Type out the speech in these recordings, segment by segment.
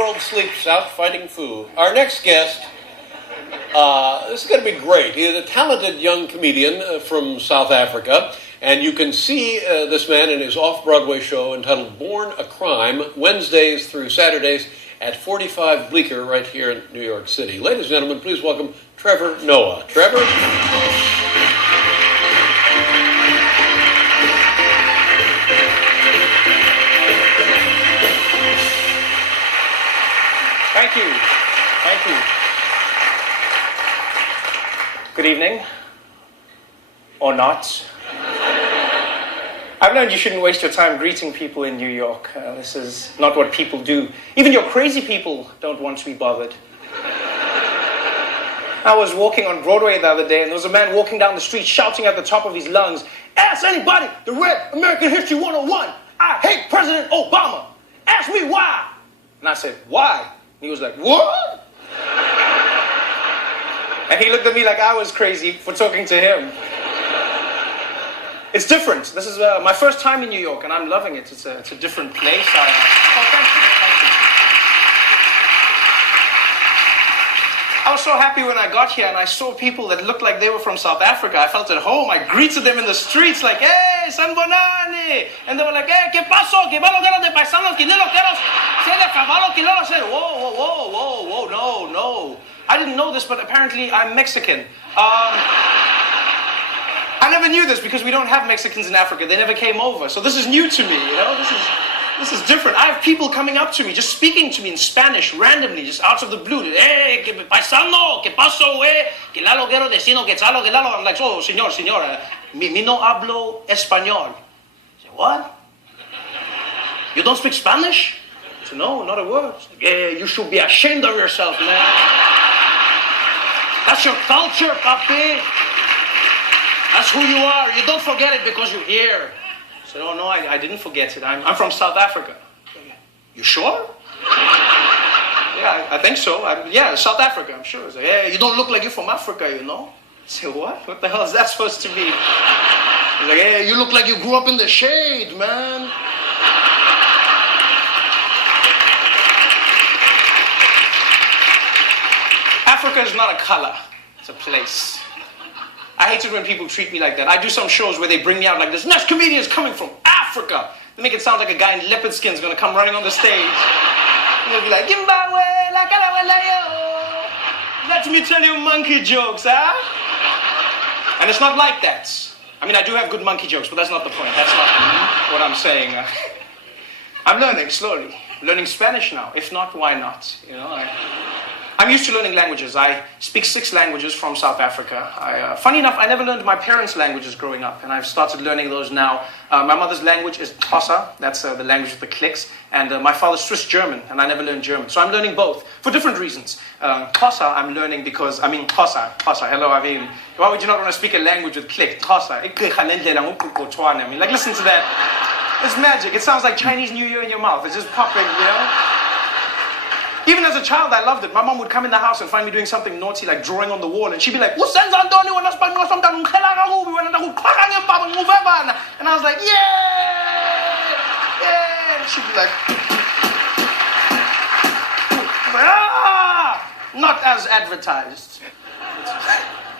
World sleeps out fighting foo. Our next guest, this is going to be great. He's a talented young comedian from South Africa, and you can see this man in his off-Broadway show entitled Born a Crime, Wednesdays through Saturdays at 45 Bleecker right here in New York City. Ladies and gentlemen, please welcome Trevor Noah. Trevor? Thank you. Thank you. Good evening. Or not. I've learned you shouldn't waste your time greeting people in New York. This is not what people do. Even your crazy people don't want to be bothered. I was walking on Broadway the other day, and there was a man walking down the street shouting at the top of his lungs, "Ask anybody to read American History 101. I hate President Obama. Ask me why." And I said, "Why?" And he was like, "What?" And he looked at me like I was crazy for talking to him. It's different. This is my first time in New York, and I'm loving it. It's a different place. Oh, thank you. Thank you. I was so happy when I got here, and I saw people that looked like they were from South Africa. I felt at home. I greeted them in the streets like, "Hey, Sanbonani!" And they were like, "Hey, ¿qué pasó? ¿Qué malo quiero de paisanos? ¿Qué lo quiero? ¿Qué de caballo? ¿Qué lo?" I said, whoa, no. I didn't know this, but apparently I'm Mexican. I never knew this because we don't have Mexicans in Africa. They never came over. So this is new to me, you know? This is different. I have people coming up to me, just speaking to me in Spanish, randomly, just out of the blue. "Hey, que paisano, ¿qué pasó, güey? Que la lo quiero decir, que chalo, que la lo..." I'm like, "Oh, señor, mi no hablo español." I say, "What? You don't speak Spanish?" I said, "No, not a word." "Yeah, you should be ashamed of yourself, man. That's your culture, papi. That's who you are. You don't forget it because you're here." I said, "Oh, no, I didn't forget it. I'm from South Africa." "You sure?" "Yeah, I think so. Yeah, South Africa, I'm sure." I said, "Yeah, you don't look like you're from Africa, you know." I said, "What? What the hell is that supposed to mean?" He's like, "Hey, you look like you grew up in the shade, man." Africa is not a color. It's a place. I hate it when people treat me like that. I do some shows where they bring me out like this. "Next comedian is coming from Africa." They make it sound like a guy in leopard skin is going to come running on the stage. And they'll be like, "Zimbabwe, la kalawalayo. Let me tell you monkey jokes, huh?" And it's not like that. I mean, I do have good monkey jokes, but that's not the point. That's not what I'm saying. I'm learning slowly. I'm learning Spanish now. If not, why not? You know, I'm used to learning languages. I speak 6 languages from South Africa. Funny enough, I never learned my parents' languages growing up, and I've started learning those now. My mother's language is Xhosa. That's the language with the clicks. And my father's Swiss German, and I never learned German. So I'm learning both for different reasons. Xhosa, I'm learning because, Xhosa, hello, Avim. Why would you not want to speak a language with click? Xhosa. I mean, like, listen to that. It's magic. It sounds like Chinese New Year in your mouth. It's just popping, you know? Even as a child, I loved it. My mom would come in the house and find me doing something naughty, like drawing on the wall, and she'd be like, and I was like, "Yeah! And she'd be like, "Ah! Not as advertised."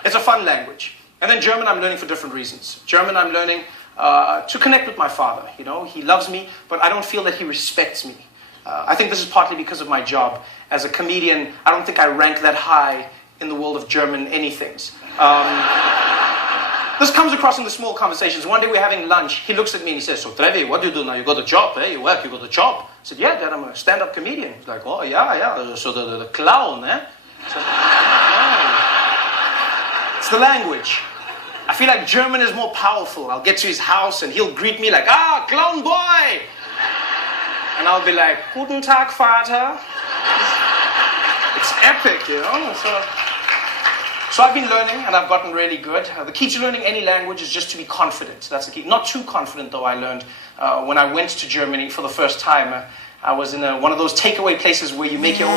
It's a fun language. And then German I'm learning for different reasons. German I'm learning to connect with my father. You know, he loves me, but I don't feel that he respects me. I think this is partly because of my job. As a comedian, I don't think I rank that high in the world of German anythings. This comes across in the small conversations. One day we're having lunch. He looks at me and he says, "So, Trevi, what do you do now? You got a job, eh? You work, you got a job." I said, "Yeah, Dad, I'm a stand-up comedian." He's like, "Oh, yeah. So the clown, eh?" I said, "No. It's the language. I feel like German is more powerful. I'll get to his house and he'll greet me like, 'Ah, clown boy!' And I'll be like, 'Guten Tag, Vater.'" It's epic, you know? So I've been learning, and I've gotten really good. The key to learning any language is just to be confident. That's the key. Not too confident, though, I learned. When I went to Germany for the first time, I was in one of those takeaway places where you make your own